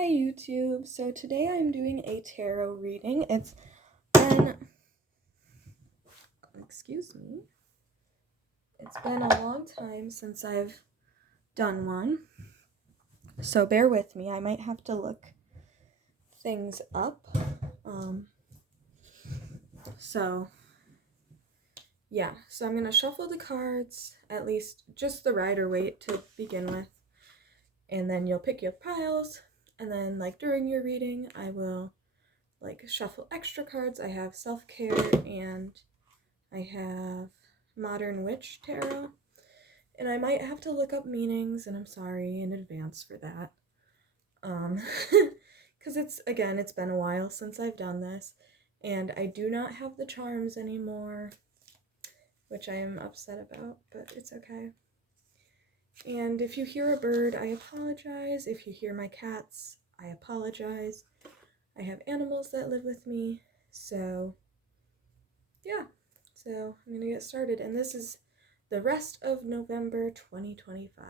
Hi YouTube. So today I'm doing a tarot reading. It's been a long time since I've done one. So bear with me. I might have to look things up. So I'm going to shuffle the cards, at least just the Rider-Waite to begin with. And then you'll pick your piles, and then during your reading I will shuffle extra cards. I have self-care and I have Modern Witch Tarot, and I might have to look up meanings, and I'm sorry in advance for that. Because it's been a while since I've done this, and I do not have the charms anymore, which I am upset about, but it's okay. And if you hear a bird, I apologize. If you hear my cats, I apologize. I have animals that live with me, so yeah. So I'm going to get started, and this is the rest of November 2025.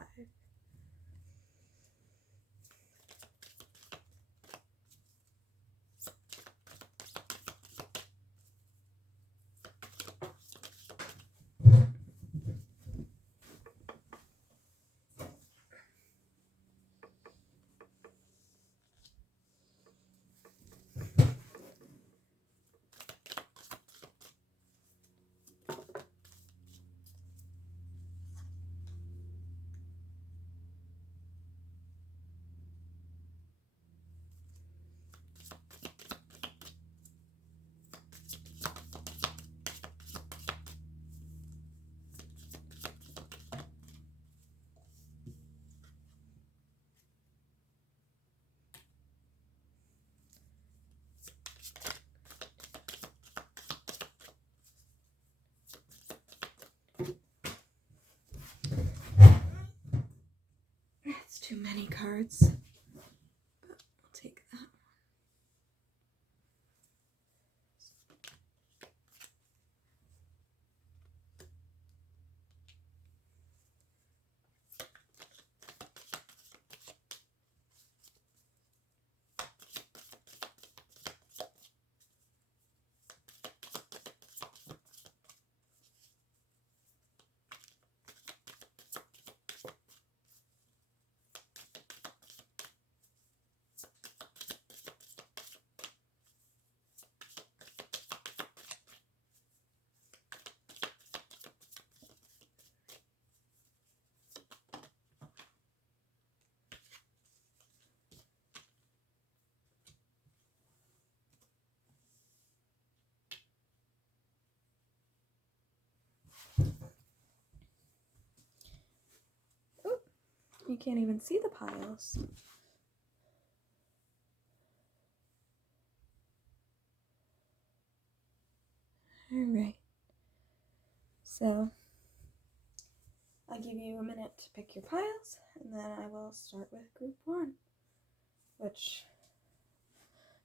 That's too many cards, but I'll take that. Oh, you can't even see the piles. Alright, so I'll give you a minute to pick your piles, and then I will start with group 1, which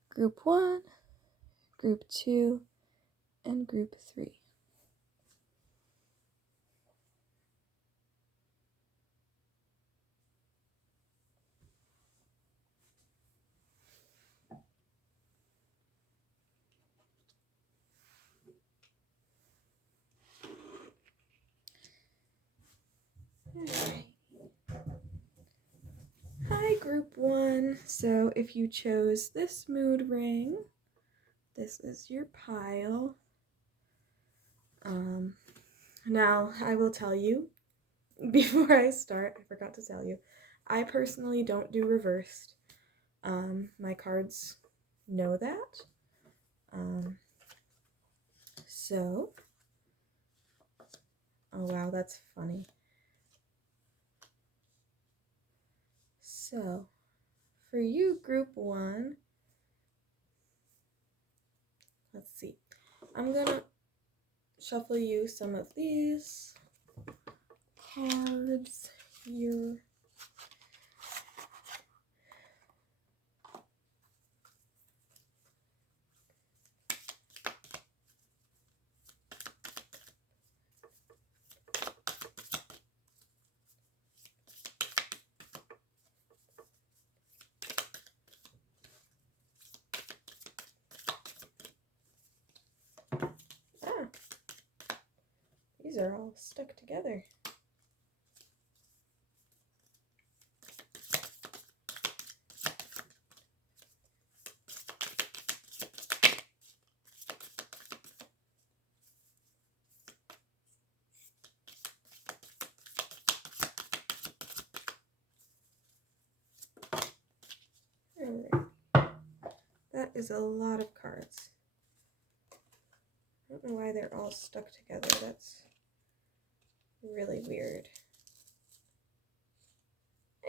group 1, group 2, and group 3. Alright. Hi, group 1. So if you chose this mood ring, this is your pile. Now, I will tell you, before I start, I forgot to tell you, I personally don't do reversed. My cards know that. Oh wow, that's funny. So, for you, group 1, let's see. I'm gonna shuffle you some of these cards here. these are all stuck together. Alright. That is a lot of cards. I don't know why they're all stuck together. That's really weird.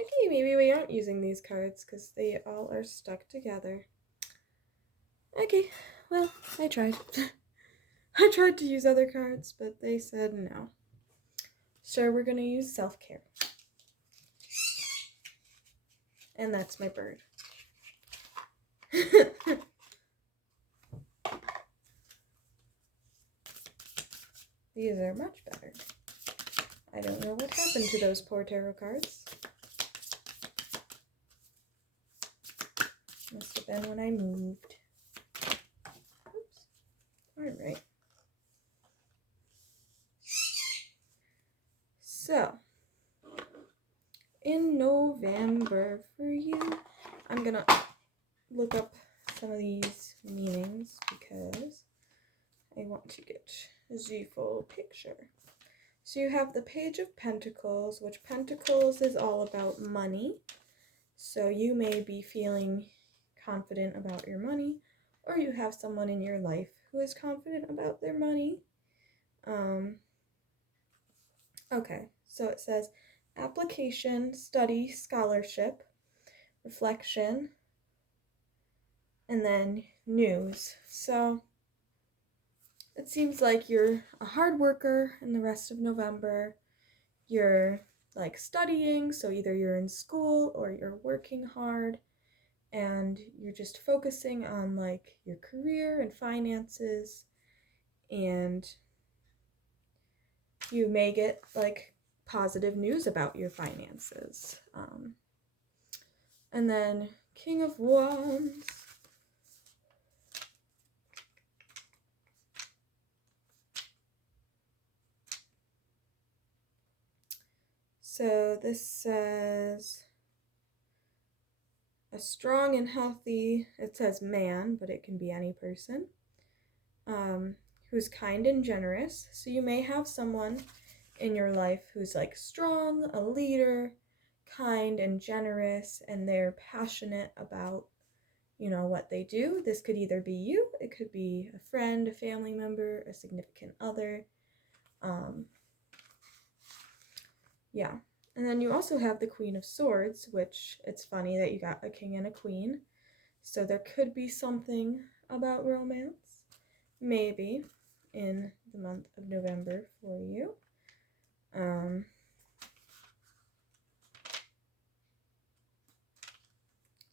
Okay, maybe we aren't using these cards because they all are stuck together. Okay, well, I tried. I tried to use other cards, but they said no. So we're going to use self-care. And that's my bird. These are much better. I don't know what happened to those poor tarot cards. Must have been when I moved. Oops. Alright. So, in November for you, I'm gonna look up some of these meanings because I want to get the full picture. So you have the Page of Pentacles, which Pentacles is all about money. So you may be feeling confident about your money, or you have someone in your life who is confident about their money. Okay, so it says application, study, scholarship, reflection, and then news. So it seems like you're a hard worker in the rest of November. You're like studying, so either you're in school or you're working hard, and you're just focusing on like your career and finances, and you may get like positive news about your finances. And then King of Wands. So this says a strong and healthy, it says man, but it can be any person, who's kind and generous. So you may have someone in your life who's like strong, a leader, kind and generous, and they're passionate about, you know, what they do. This could either be you, it could be a friend, a family member, a significant other. Yeah. And then you also have the Queen of Swords, which it's funny that you got a king and a queen. So there could be something about romance, maybe, in the month of November for you.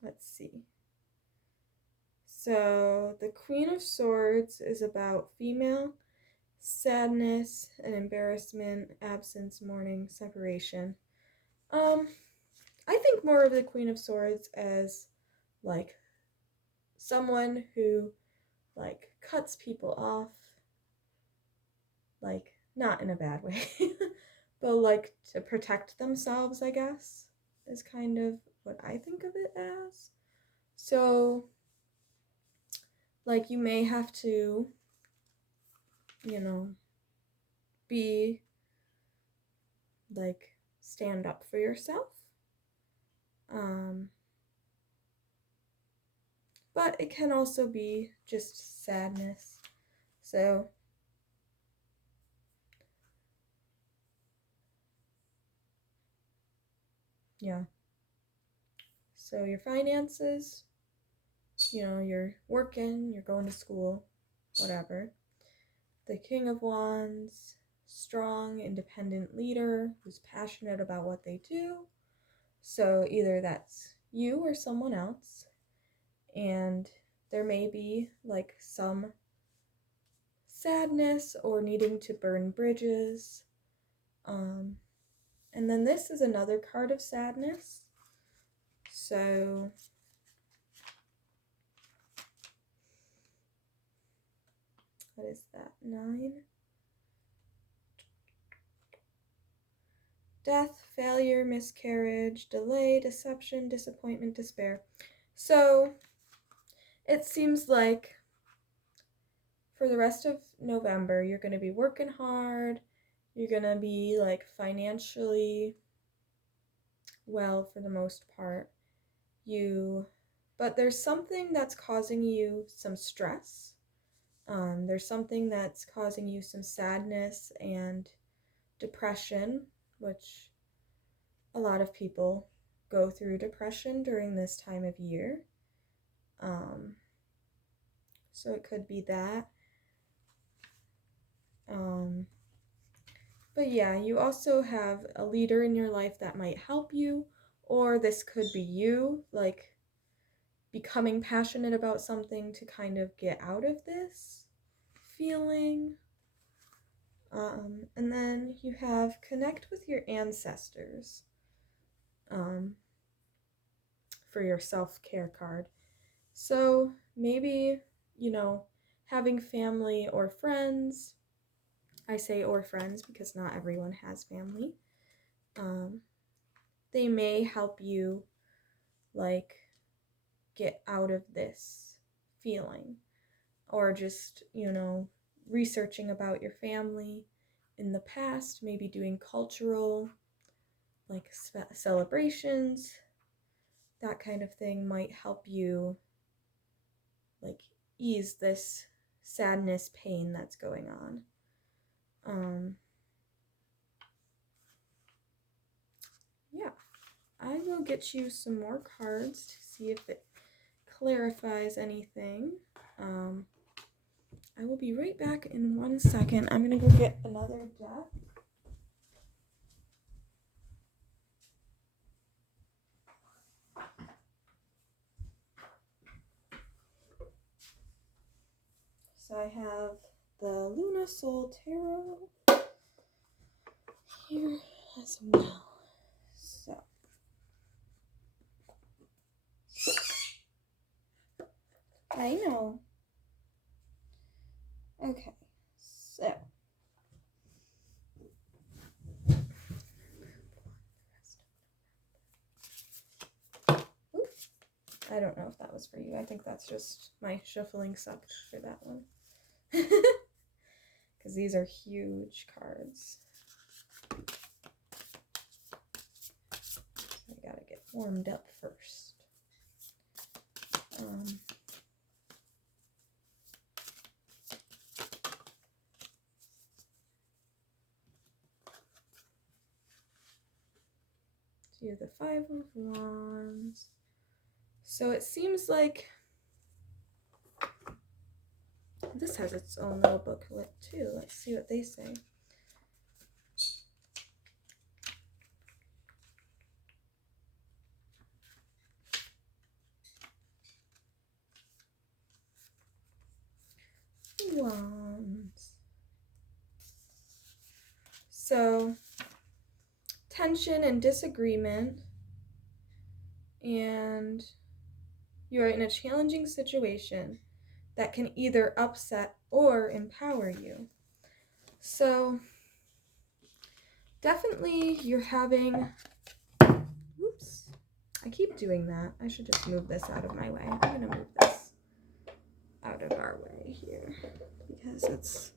Let's see. So the Queen of Swords is about female sadness and embarrassment, absence, mourning, separation. I think more of the Queen of Swords as like someone who like cuts people off, like not in a bad way, but like to protect themselves, I guess, is kind of what I think of it as. So like you may have to, you know, be like stand up for yourself. But it can also be just sadness. So yeah. So your finances, you know, you're working, you're going to school, whatever. The King of Wands, strong, independent leader who's passionate about what they do. So either that's you or someone else. And there may be like some sadness or needing to burn bridges. And then this is another card of sadness. So what is that? 9. death, failure, miscarriage, delay, deception, disappointment, despair. So it seems like for the rest of November, you're going to be working hard. You're going to be like financially well for the most part. But there's something that's causing you some stress. There's something that's causing you some sadness and depression, which a lot of people go through depression during this time of year. So it could be that. But yeah, you also have a leader in your life that might help you, or this could be you, like becoming passionate about something to kind of get out of this feeling. And then you have connect with your ancestors for your self-care card. So maybe, having family or friends. I say or friends because not everyone has family. They may help you like get out of this feeling, or just, researching about your family in the past, maybe doing cultural like celebrations, that kind of thing might help you like ease this sadness, pain that's going on. Yeah, I will get you some more cards to see if it clarifies anything. I will be right back in 1 second. I'm going to go get another deck. So I have the Luna Soul Tarot here as well. So I know. Okay, so oops. I don't know if that was for you. I think that's just my shuffling sucked for that one. Because these are huge cards. So I gotta get warmed up first. So you have the Five of Wands. So it seems like this has its own little booklet too. Let's see what they say. Wands. So tension and disagreement, and you are in a challenging situation that can either upset or empower you. So definitely you're having, oops, I keep doing that. I should just move this out of my way. I'm going to move this out of our way here because it's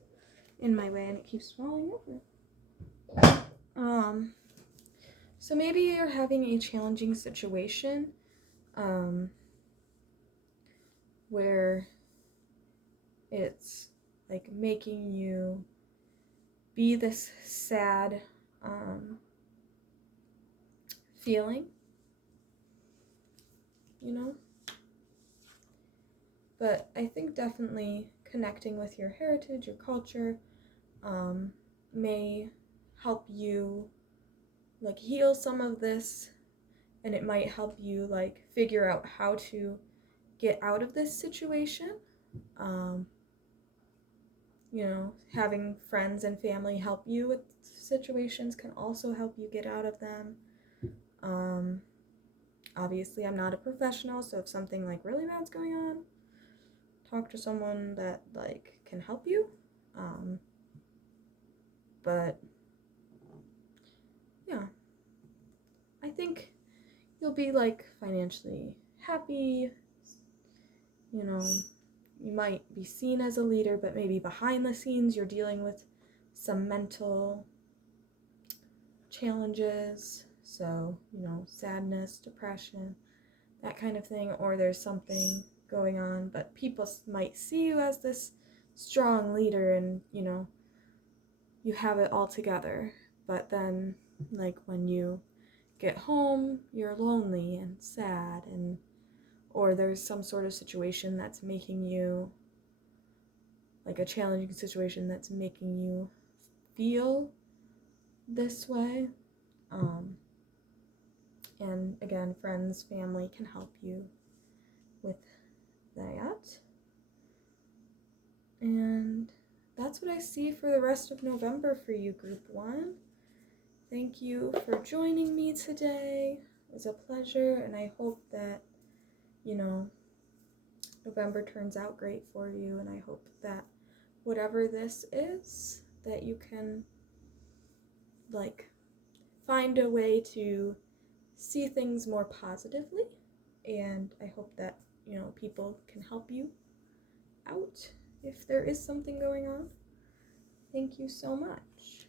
in my way and it keeps falling over. So maybe you're having a challenging situation where it's like making you be this sad feeling, But I think definitely connecting with your heritage, your culture, may help you like heal some of this, and it might help you like figure out how to get out of this situation. Having friends and family help you with situations can also help you get out of them. Obviously, I'm not a professional, so if something like really bad's going on, talk to someone that like can help you. But yeah, think you'll be like financially happy. You know, you might be seen as a leader, but maybe behind the scenes you're dealing with some mental challenges. So, you know, sadness, depression, that kind of thing, or there's something going on, but people might see you as this strong leader and, you know, you have it all together. But then, like, when you get home, you're lonely and sad, and or there's some sort of situation that's making you, like a challenging situation that's making you feel this way. And again, friends, family can help you with that. And that's what I see for the rest of November for you, Group 1. Thank you for joining me today. It was a pleasure, and I hope that, you know, November turns out great for you, and I hope that whatever this is, that you can, like, find a way to see things more positively, and I hope that, you know, people can help you out if there is something going on. Thank you so much.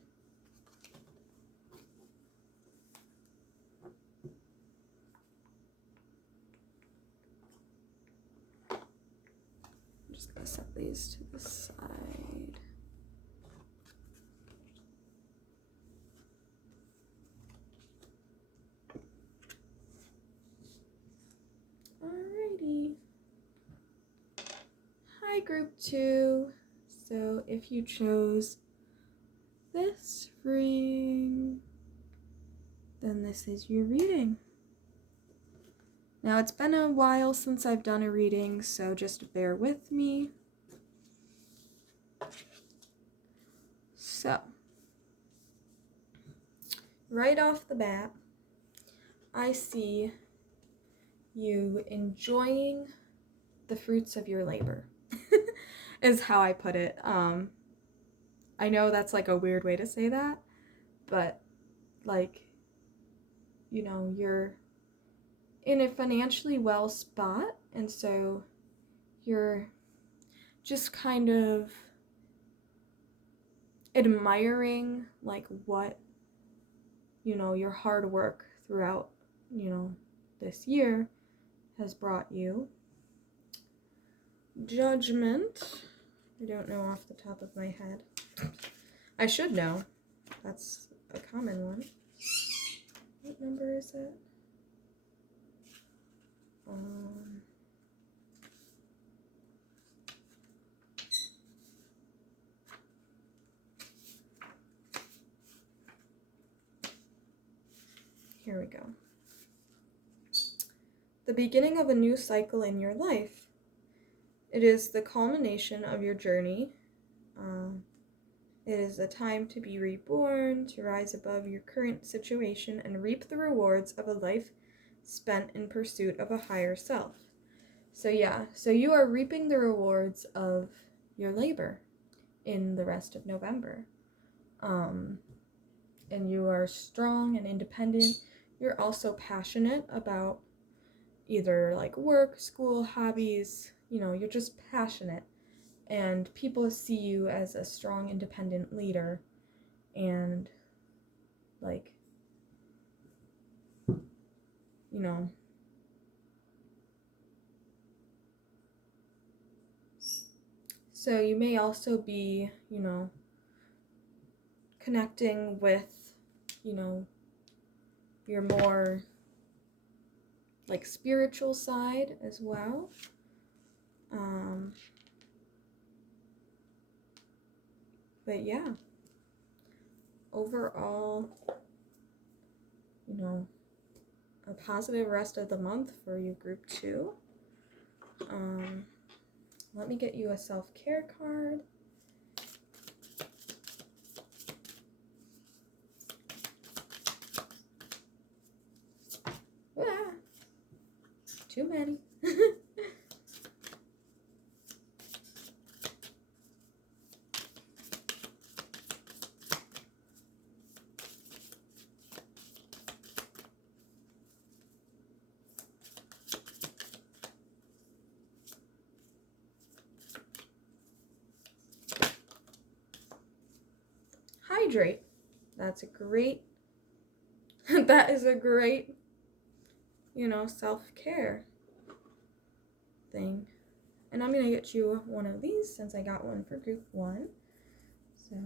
I'm just gonna set these to the side. Alrighty. Hi, Group 2. So if you chose this ring, then this is your reading. Now, it's been a while since I've done a reading, so just bear with me. So, right off the bat, I see you enjoying the fruits of your labor, is how I put it. I know that's like a weird way to say that, but like, you know, you're in a financially well spot, and so you're just kind of admiring like what, you know, your hard work throughout, you know, this year has brought you. Judgment. I don't know off the top of my head. I should know. That's a common one. What number is it? Here we go. The beginning of a new cycle in your life. It is the culmination of your journey. It is a time to be reborn, to rise above your current situation and reap the rewards of a life spent in pursuit of a higher self. So yeah, so you are reaping the rewards of your labor in the rest of November. And you are strong and independent. You're also passionate about either like work, school, hobbies, you know, you're just passionate. And people see you as a strong, independent leader. And, like, you know, so you may also be, you know, connecting with, you know, your more, like, spiritual side as well. But yeah, overall, you know, a positive rest of the month for you, Group 2. Let me get you a self-care card. Ah, too many. hydrate. That's a great, that is a great, self-care thing. And I'm going to get you one of these since I got one for group 1. So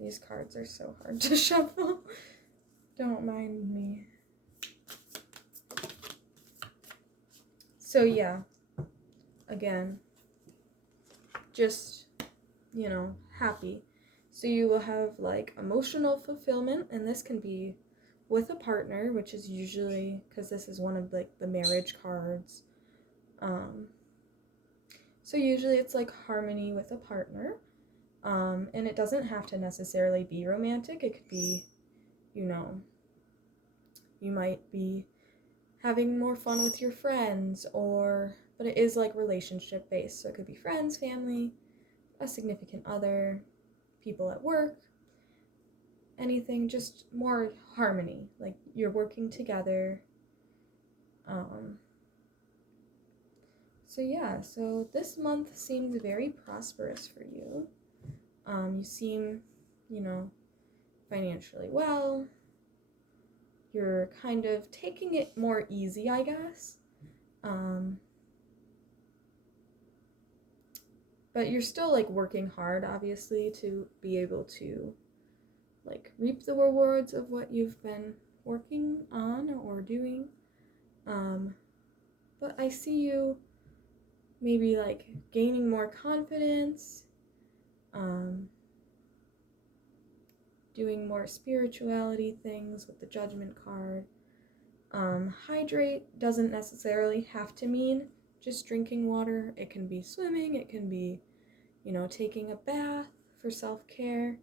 these cards are so hard to shuffle. Don't mind me. So yeah, again, just, happy. So you will have like emotional fulfillment, and this can be with a partner, which is usually, because this is one of like the marriage cards. So usually it's like harmony with a partner. And it doesn't have to necessarily be romantic. It could be, you might be having more fun with your friends, but it is like relationship based. So it could be friends, family, a significant other, people at work, anything, just more harmony. Like you're working together. So yeah, so this month seems very prosperous for you. You seem, financially well. You're kind of taking it more easy, I guess. But you're still like working hard, obviously, to be able to like reap the rewards of what you've been working on or doing. But I see you maybe like gaining more confidence, doing more spirituality things with the Judgment card. Hydrate doesn't necessarily have to mean just drinking water. It can be swimming, it can be, taking a bath for self-care.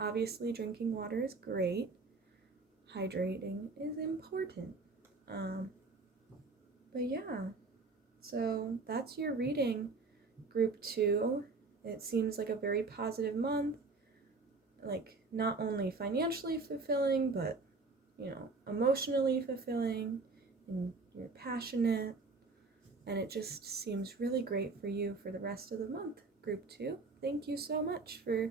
Obviously drinking water is great. Hydrating is important. But yeah, so that's your reading, group 2. It seems like a very positive month, like not only financially fulfilling, but emotionally fulfilling, and you're passionate, and it just seems really great for you for the rest of the month, group 2. Thank you so much for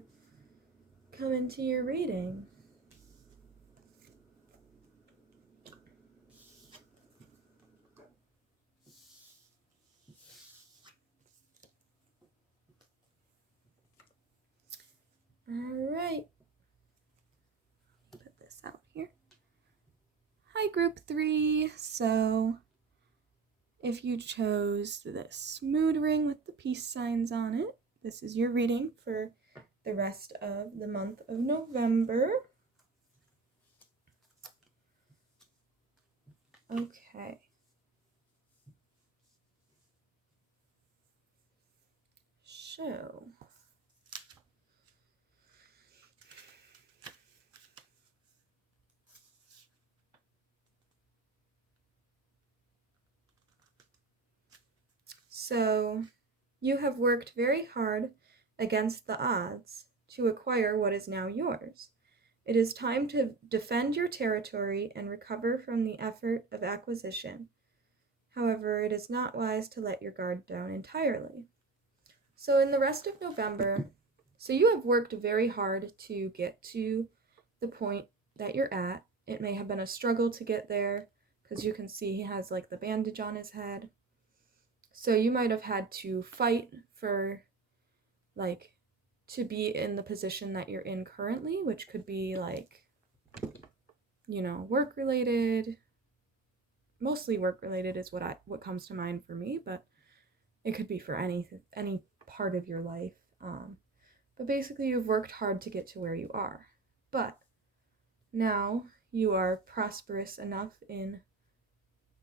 coming to your reading. All right, put this out here. Hi, group 3. So if you chose this mood ring with the peace signs on it, this is your reading for the rest of the month of November. Okay. So you have worked very hard against the odds to acquire what is now yours. It is time to defend your territory and recover from the effort of acquisition. However, it is not wise to let your guard down entirely. So in the rest of November, so you have worked very hard to get to the point that you're at. It may have been a struggle to get there, because you can see he has like the bandage on his head. So you might have had to fight for like to be in the position that you're in currently, which could be like, work related. Mostly work related is what comes to mind for me, but it could be for any part of your life. But basically you've worked hard to get to where you are. But now you are prosperous enough in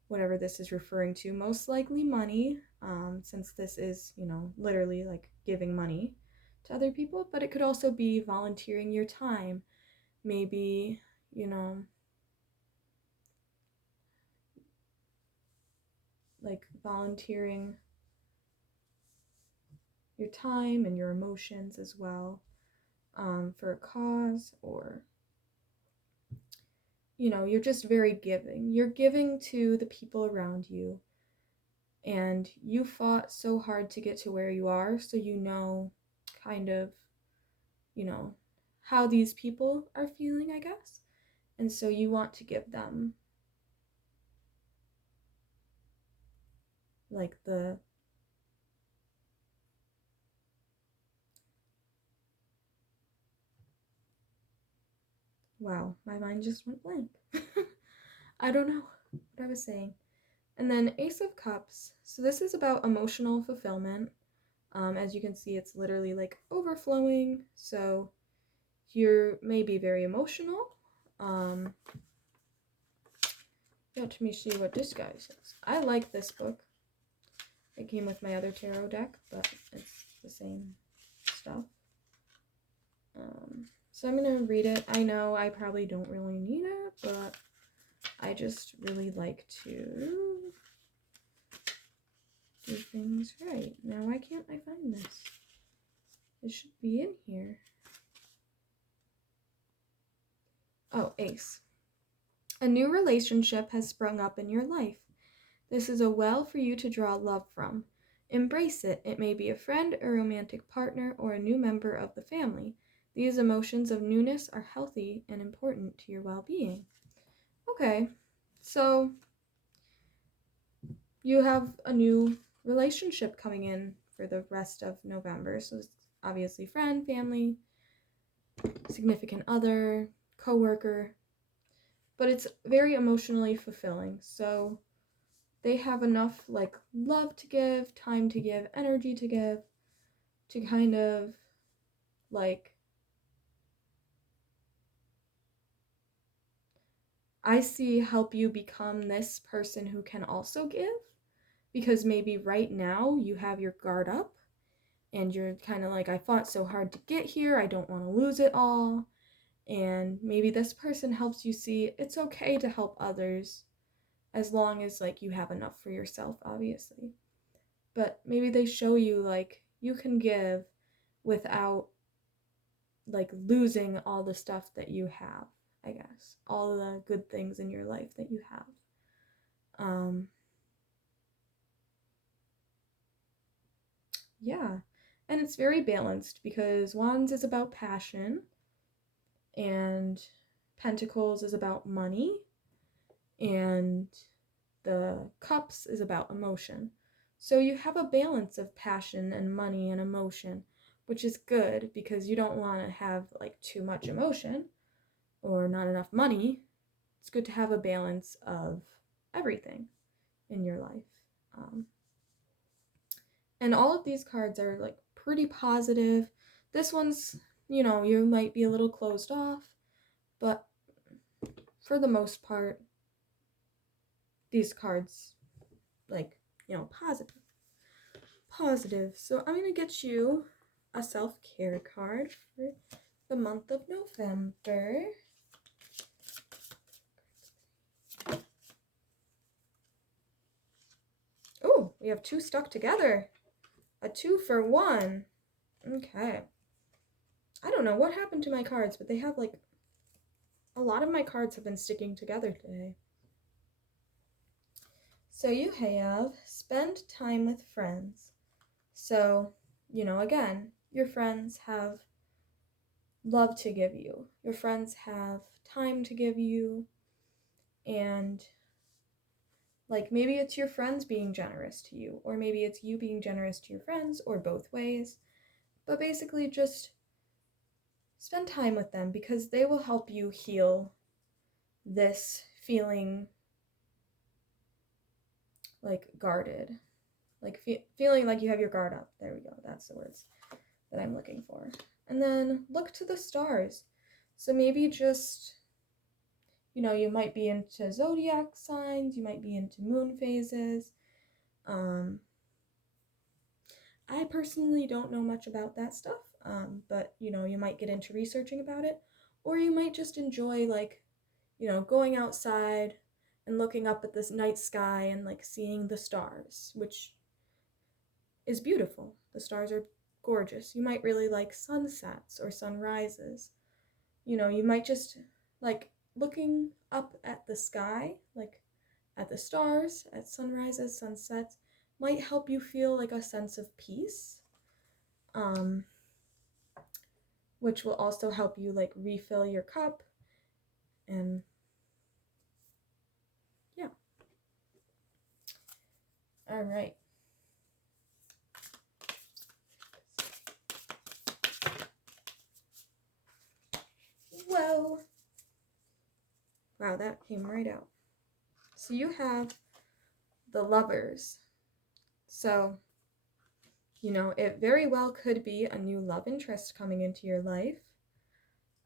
whatever this is referring to, most likely money, since this is, literally like giving money to other people, but it could also be volunteering your time, maybe, like volunteering your time and your emotions as well, for a cause, or you're just very giving. You're giving to the people around you, and you fought so hard to get to where you are, so kind of, you know, how these people are feeling, I guess. And so you want to give them like wow, my mind just went blank. I don't know what I was saying. And then Ace of Cups. So this is about emotional fulfillment. As you can see, it's literally like overflowing. So you may be very emotional. Let me see what this guy says. I like this book. It came with my other tarot deck, but it's the same stuff. So I'm going to read it. I know I probably don't really need it, but I just really like to do things right. Now, why can't I find this? It should be in here. Oh, Ace. A new relationship has sprung up in your life. This is a well for you to draw love from. Embrace it. It may be a friend, a romantic partner, or a new member of the family. These emotions of newness are healthy and important to your well-being. Okay, so you have a new relationship coming in for the rest of November. So it's obviously friend, family, significant other, coworker, but it's very emotionally fulfilling. So they have enough like love to give, time to give, energy to give, to kind of like, I see, help you become this person who can also give, because maybe right now you have your guard up and you're kind of like, I fought so hard to get here, I don't want to lose it all. And maybe this person helps you see it's okay to help others, as long as like you have enough for yourself, obviously. But maybe they show you like you can give without like losing all the stuff that you have, I guess. All the good things in your life that you have. Yeah. And it's very balanced, because Wands is about passion and Pentacles is about money and the Cups is about emotion. So you have a balance of passion and money and emotion, which is good, because you don't want to have like too much emotion or not enough money. It's good to have a balance of everything in your life. And all of these cards are like pretty positive. This one's, you might be a little closed off, but for the most part, these cards, like, positive. Positive. So I'm going to get you a self-care card for the month of November. Oh, we have two stuck together. A 2 for 1. Okay. I don't know what happened to my cards, but they have like, a lot of my cards have been sticking together today. So you have spend time with friends. So, again, your friends have love to give you. Your friends have time to give you. And like maybe it's your friends being generous to you, or maybe it's you being generous to your friends, or both ways. But basically just spend time with them, because they will help you heal this feeling like guarded, like feeling like you have your guard up. There we go. That's the words that I'm looking for. And then look to the stars. So maybe just, you might be into zodiac signs, you might be into moon phases. I personally don't know much about that stuff, but you might get into researching about it, or you might just enjoy like, going outside and looking up at this night sky and like seeing the stars, which is beautiful. The stars are gorgeous. You might really like sunsets or sunrises. You know, you might just like looking up at the sky, like at the stars, at sunrises, sunsets, might help you feel like a sense of peace, um, which will also help you like refill your cup. And yeah. All right. Whoa. Wow, that came right out. So you have the Lovers. So, you know, it very well could be a new love interest coming into your life.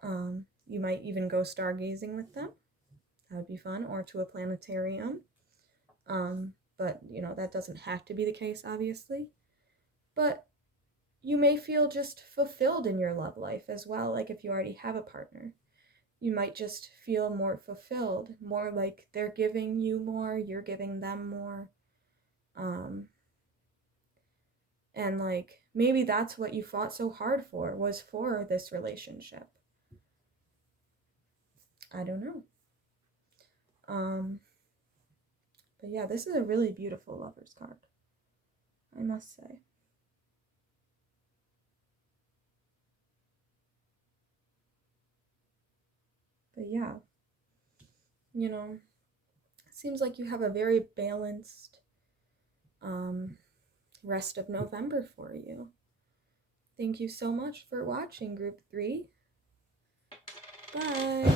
You might even go stargazing with them. That would be fun, or to a planetarium. But, you know, that doesn't have to be the case, obviously. But you may feel just fulfilled in your love life as well, like if you already have a partner. You might just feel more fulfilled, more like they're giving you more, you're giving them more. And like maybe that's what you fought so hard for, was for this relationship. I don't know. But yeah, this is a really beautiful Lover's card, I must say. But yeah, you know, it seems like you have a very balanced rest of November for you. Thank you so much for watching, Group 3. Bye.